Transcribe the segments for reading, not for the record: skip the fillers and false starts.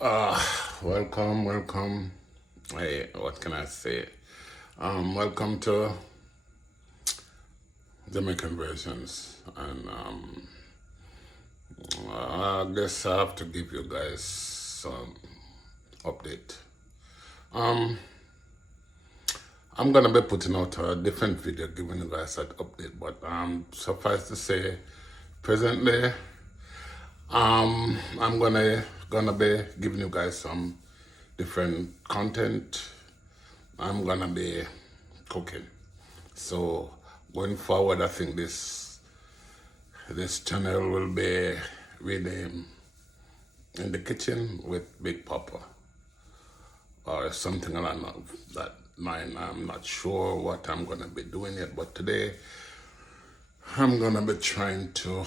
Uh, welcome. Hey, what can I say? Welcome to Jamaican versions, and I guess I have to give you guys some update. Um, I'm gonna be putting out a different video giving you guys that update, but suffice to say, presently, I'm gonna be giving you guys some different content. I'm gonna be cooking. So going forward, I think this channel will be really in the kitchen with Big Papa or something along that line. I'm not sure what I'm gonna be doing yet, but today I'm gonna be trying to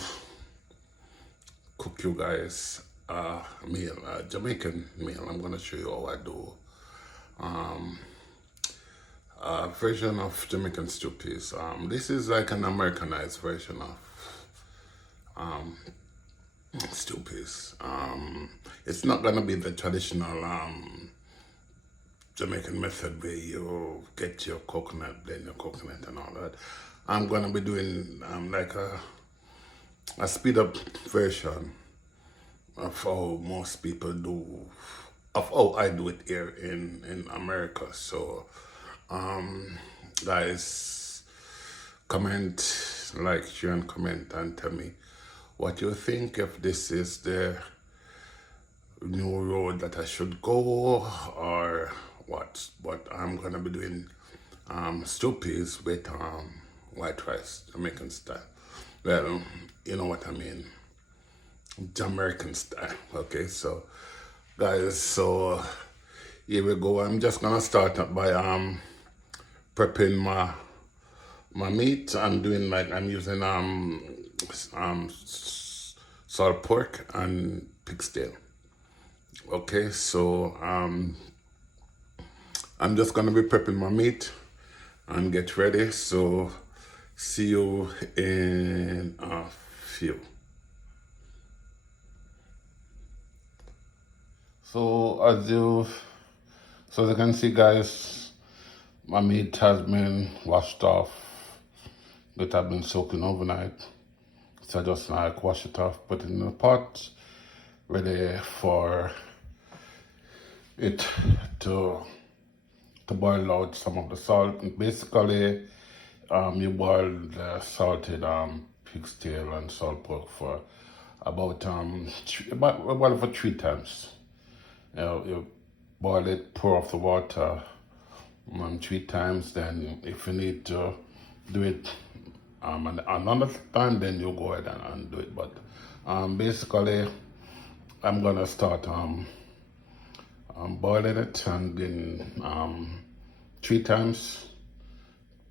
cook you guys a meal, a Jamaican meal. I'm gonna show you how I do a version of Jamaican stew peas. This is like an Americanized version of stew peas. It's not gonna be the traditional Jamaican method where you get your coconut, blend your coconut and all that. I'm gonna be doing like a speed up version of how most people do, of how I do it here in America. So, guys, comment, like, share, and comment, and tell me what you think, if this is the new road that I should go or what. But I'm gonna be doing stew peas with white rice, Jamaican style. Well, you know what I mean, Jamaican style. Okay, so guys, so here we go. I'm just gonna start up by prepping my meat. I'm using salt pork and pig's tail. Okay, so I'm just gonna be prepping my meat and get ready. So see you in a few. So as you can see, guys, my meat has been washed off. It has been soaking overnight. So I just like wash it off, put it in the pot, ready for it to boil out some of the salt. And basically, you boil the salted pig's tail and salt pork for about about for 3 times. You boil it, pour off the water 3 times. Then, if you need to do it and another time, then you go ahead and do it. But basically, I'm gonna start boiling it, and then 3 times,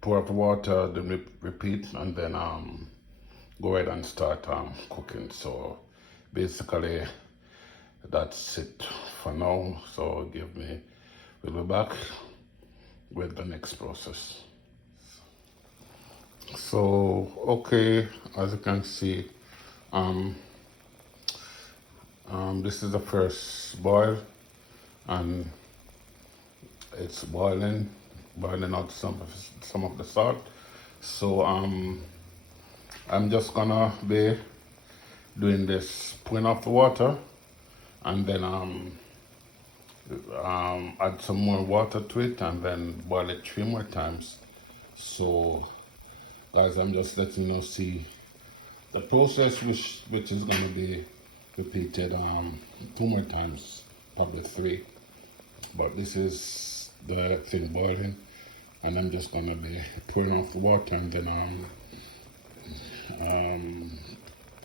pour up the water, then repeat, and then go ahead and start cooking. So basically, that's it for now. So we'll be back with the next process. So okay, as you can see, this is the first boil, and it's boiling out some of the salt. So I'm just gonna be doing this, pouring off the water, and then add some more water to it, and then boil it 3 more times. So guys, I'm just letting you see the process, which is gonna be repeated 2 more times, probably 3. But this is the thing boiling, and I'm just gonna be pouring off the water, and then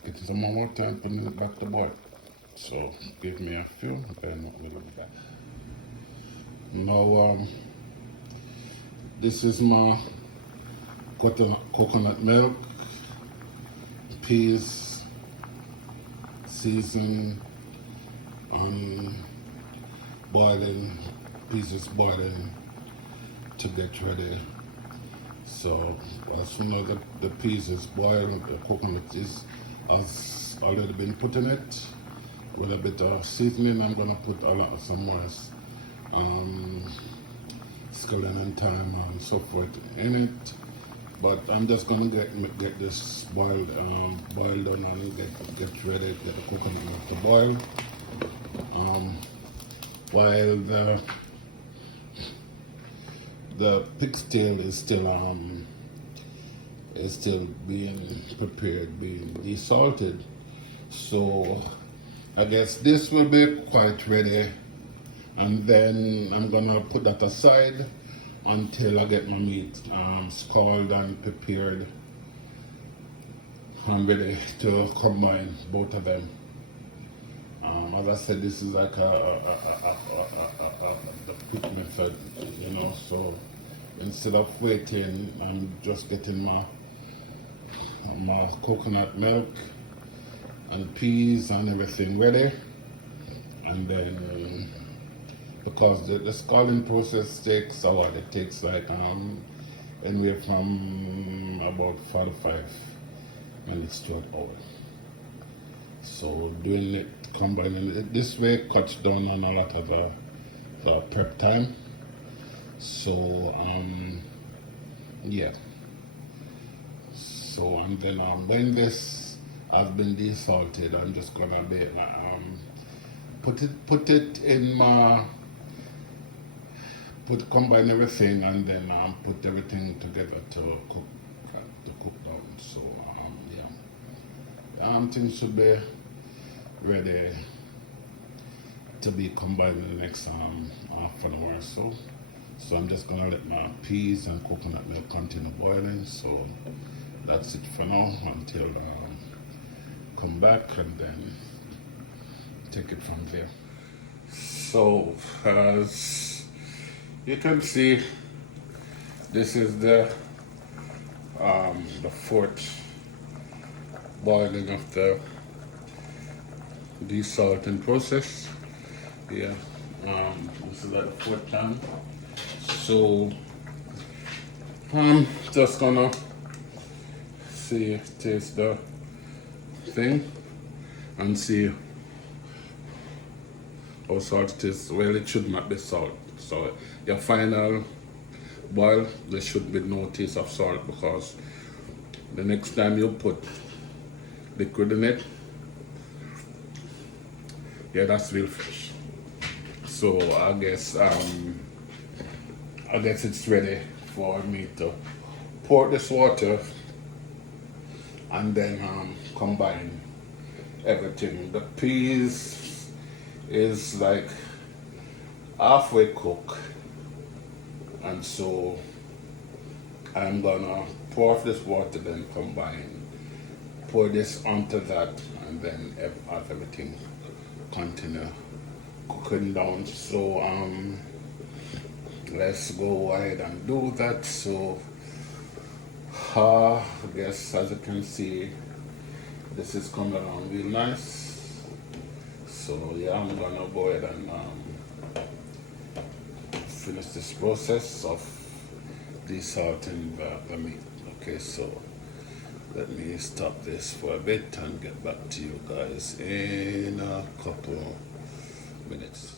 getting some more water and putting it back to boil. So give me a few, then we'll be back. Now this is my coconut milk, peas, season, and boiling. Peas is boiling to get ready. So as soon as the peas is boiled, the coconut has already been put in it. with a bit of seasoning. I'm gonna put a lot of some more scallion and thyme and so forth in it. But I'm just gonna get this boiled done and get ready, get the coconut milk to boil. While the pig's tail is still being prepared, being desalted. So I guess this will be quite ready, and then I'm gonna put that aside until I get my meat scalded and prepared. I'm ready to combine both of them. As I said, this is like the quick method, you know. So instead of waiting, I'm just getting my coconut milk and peas and everything ready, and then because the scalding process takes a lot. It takes like anywhere from about 45 minutes to an hour. So doing it, combining it this way cuts down on a lot of the prep time. So yeah. So and then when this has been desalted, I'm just gonna be put it in my combine everything, and then put everything together to cook down. So yeah, things should be ready to be combined in the next half an hour or so. So I'm just gonna let my peas and coconut milk continue boiling. So that's it for now until come back, and then take it from there. So as you can see, this is the fourth boiling of the desalting process. Yeah, this is like the fourth time. So I'm just gonna taste the thing and see how salt it is. Well, it should not be salt. So your final boil, there should be no taste of salt, because the next time you put liquid in it, yeah, that's real fish. So I guess it's ready for me to pour this water and then combine everything. The peas is like halfway cooked, and so I'm gonna pour off this water, then combine, pour this onto that, and then have everything continue cooking down. So let's go ahead and do that. So I guess as you can see, this is coming along real nice. So yeah, I'm gonna go ahead and finish this process of desalting the meat. Okay, so let me stop this for a bit and get back to you guys in a couple minutes.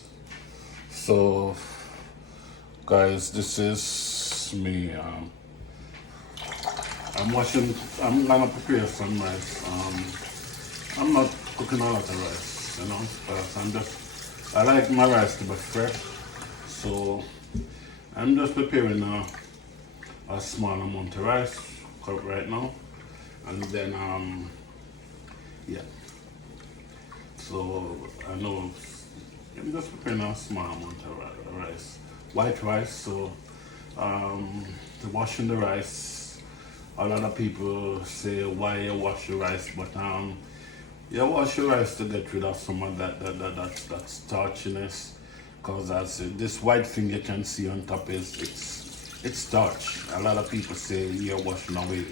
So guys, this is me. I'm gonna prepare some rice. I'm not cooking a lot of rice, you know, because I like my rice to be fresh. So I'm just preparing a small amount of rice right now, and then yeah. So I know I'm just preparing a small amount of rice, white rice. So to washing the rice, a lot of people say why you wash your rice, but you wash your rice to get rid of some of that starchiness, because as this white thing you can see on top it's starch. A lot of people say you're washing away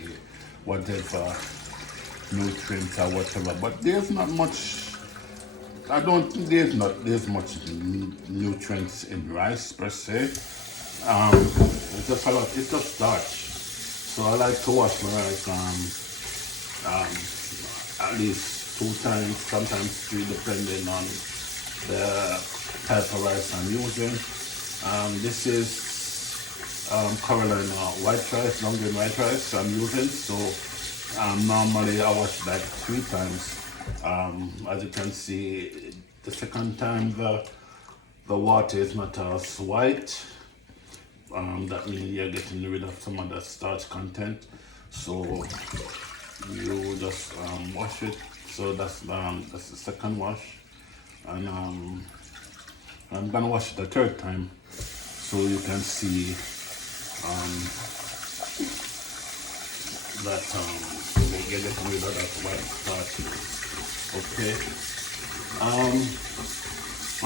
whatever nutrients or whatever, but there's not much. I don't think there's much nutrients in rice per se. It's just a lot. It's just starch. So I like to wash my rice at least 2 times, sometimes 3, depending on the type of rice I'm using. This is Carolina white rice, long grain white rice I'm using. So normally I wash like 3 times. As you can see, the second time the water is not as white. That means you're getting rid of some of the starch content. So you just wash it. So that's the second wash, and I'm gonna wash it the third time so you can see that you're getting rid of that white starch. Okay.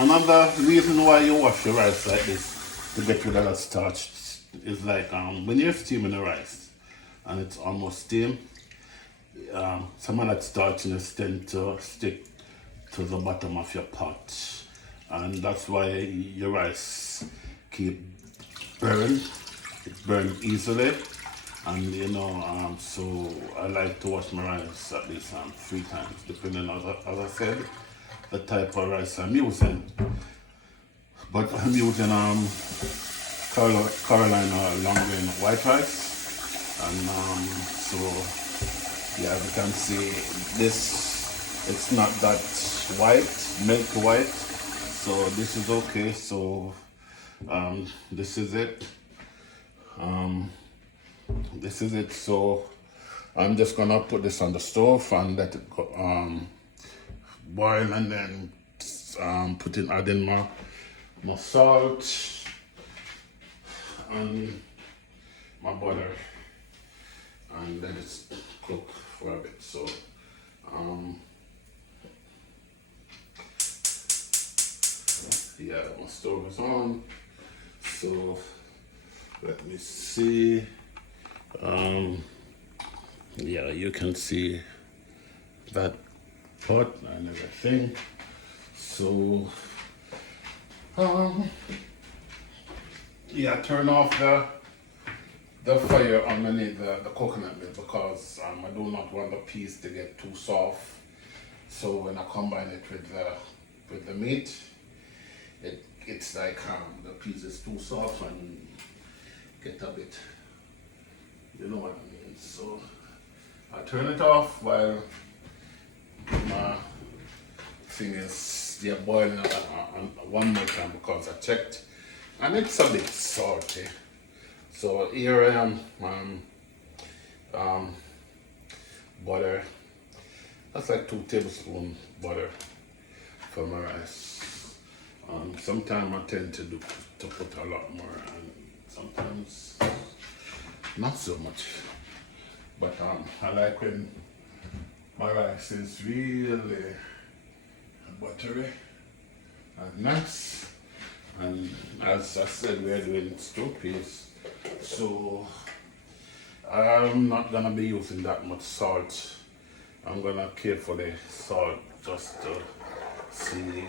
Another reason why you wash your rice like this to get rid of that starch is like when you're steaming the rice and it's almost steamed, some of that starchiness tend to stick to the bottom of your pot, and that's why your rice keep burn. It burns easily, and so I like to wash my rice at least 3 times, depending on, as I said, the type of rice I'm using. But I'm using Carolina long grain white rice, and so yeah, as you can see, it's not that white, milk white, so this is okay. So this is it. So I'm just gonna put this on the stove and let it go, boil, and then add in my salt and my butter, and let it cook for a bit. So yeah, my stove is on. So let me see. Yeah, you can see that pot and everything. So yeah, turn off the fire underneath the coconut milk, because I do not want the peas to get too soft. So when I combine it with the meat, it's like the peas is too soft and get a bit, you know what I mean. So I turn it off while my thing is boiling one more time, because I checked and it's a bit salty. So here I am, butter. That's like 2 tablespoons butter for my rice. Sometimes I tend to put a lot more, and sometimes not so much. But I like when my rice is really buttery and nice. And as I said, we're doing stew peas, so I'm not gonna be using that much salt. I'm gonna carefully salt just to see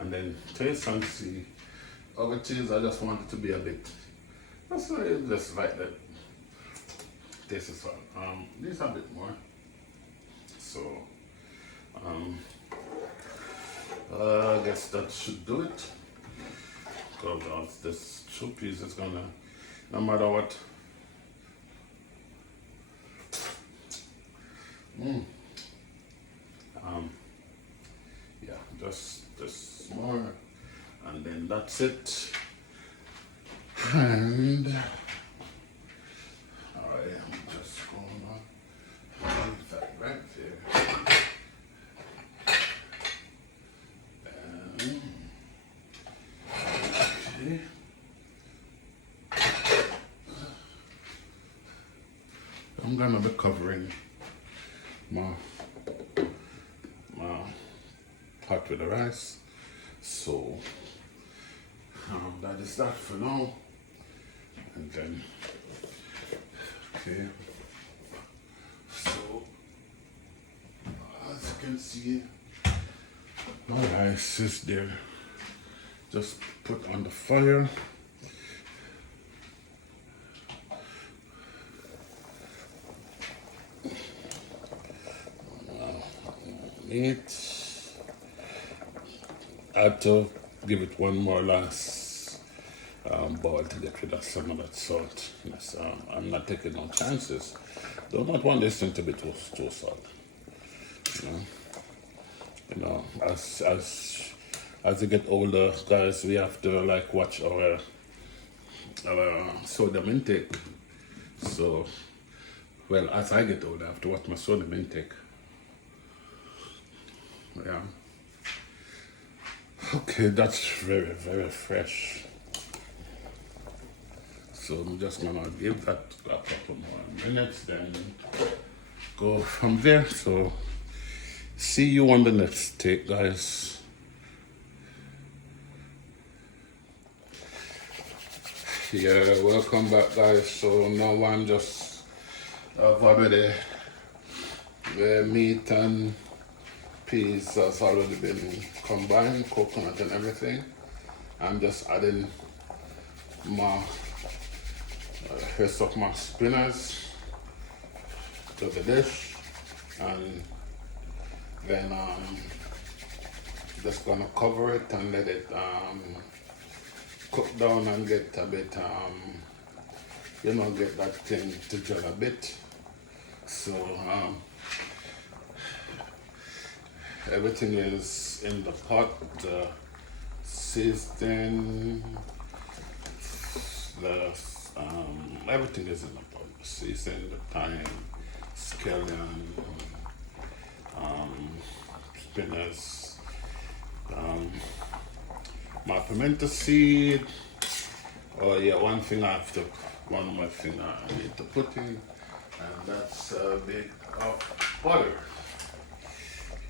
and then taste and see how it is. I just want it to be a bit, just like that. Taste is this a bit more. So I guess that should do it. Because this 2 piece is gonna, no matter what. Yeah, just more, and then that's it. And I am just gonna leave that right there. Okay. I'm gonna be covering my pot with the rice. So that is that for now. And then okay. So as you can see, my rice is there. Just put on the fire. meat. I have to give it one more last boil to get rid of some of that salt. Yes, I'm not taking no chances. Do not want this thing to be too salt. You know, as you get older, guys, we have to like watch our sodium intake. So, well, as I get older, I have to watch my sodium intake. Yeah. Okay, that's very, very fresh. So I'm just gonna give that a couple more minutes, then go from there. So see you on the next take, guys. Yeah, welcome back, guys. So now I'm just already the meat and peas has already been combined, coconut and everything. I'm just adding my rest of my spinach to the dish, and then just gonna cover it and let it cook down and get a bit get that thing to gel a bit. So everything is in the pot, the seasoning, everything is in the pot. The seasoning, the thyme, scallion, spinach, my pimento seed. Oh yeah, one more thing I need to put in, and that's a bit of butter.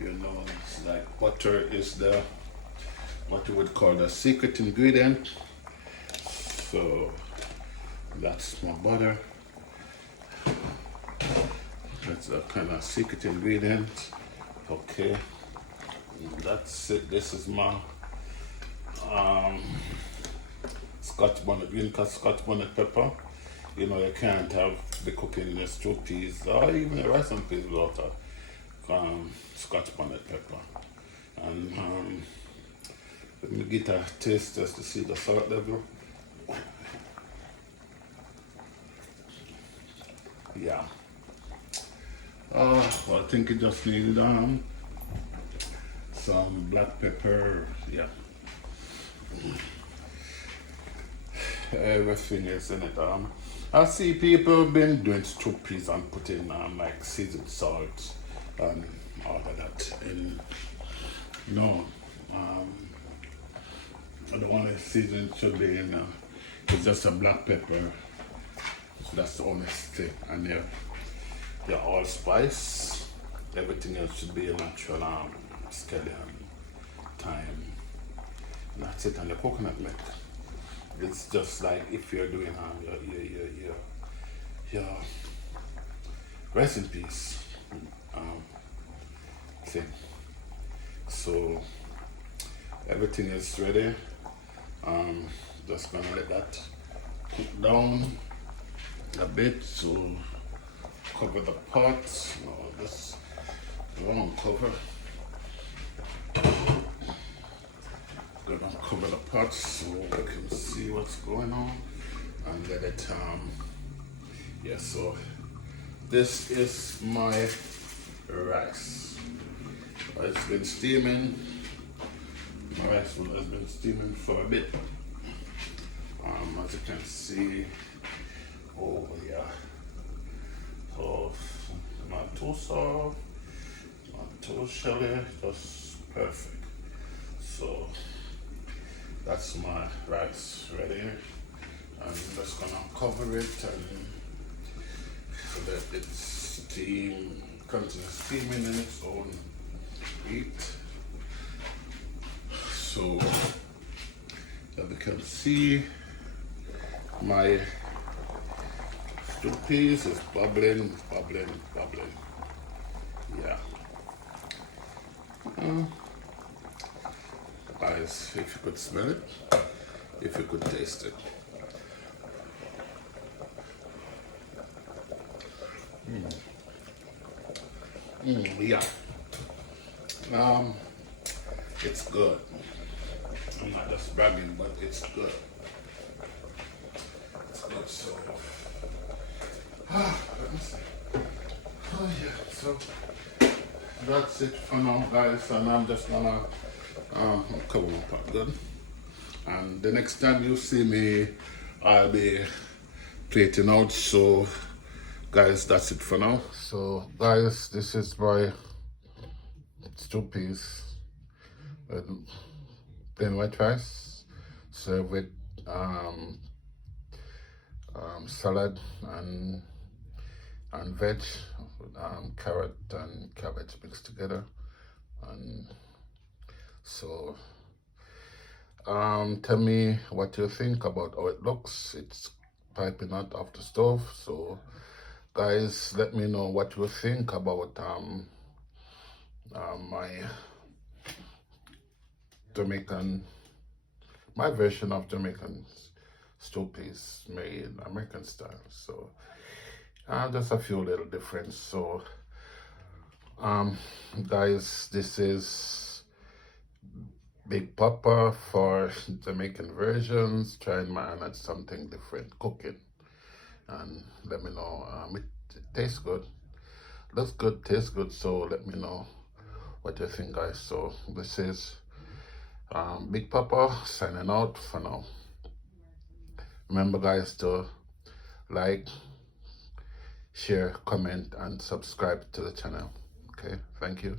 It's like butter is what you would call the secret ingredient. So that's my butter. That's a kind of secret ingredient. Okay, that's it. This is my Scotch bonnet, green Scotch bonnet pepper. You can't be cooking the stew peas or even rice and peas without a Scotch bonnet pepper. And let me get a taste just to see the salt level. Yeah. Well, I think it just needed some black pepper. Yeah. Everything is in it. I see people been doing stew peas and putting like seasoned salt and all of that. And the only season should be it's just a black pepper. That's the only thing. And your allspice. Everything else should be a natural scallion, thyme. And that's it. And the coconut milk. It's just like if you're doing your rice and peas thing. So everything is ready. Just gonna let that cook down a bit. So cover the pot. This wrong cover. Gonna cover the pot so we can see what's going on and let it so this is my rice. It's been steaming. My rice has been steaming for a bit. As you can see over here. So not too soft, not too shelly, just perfect. So that's my rice ready. I'm just gonna cover it and so that it's continues steaming in its own heat. So as you can see, my stew peas is bubbling. Yeah. Guys, if you could smell it, if you could taste it. Yeah. Um, it's good. I'm not just bragging, but it's good. It's good. So, let me see. Oh yeah. So that's it for now, guys. And I'm just gonna cover my pot good. And the next time you see me, I'll be plating out. So, guys, that's it for now. So, guys, this is my stew piece with plain white rice, served with salad and veg, carrot and cabbage mixed together. And so, tell me what you think about how it looks. It's piping out off the stove. So, guys, let me know what you think about my Jamaican, my version of Jamaican stew piece made American style. So, just a few little difference. So, guys, this is Big Papa for Jamaican versions, trying my hand at something different cooking. And let me know, it tastes good, looks good, tastes good. So let me know what you think, guys. So this is Big Papa signing out for now. Remember, guys, to like, share, comment, and subscribe to the channel. Okay, thank you.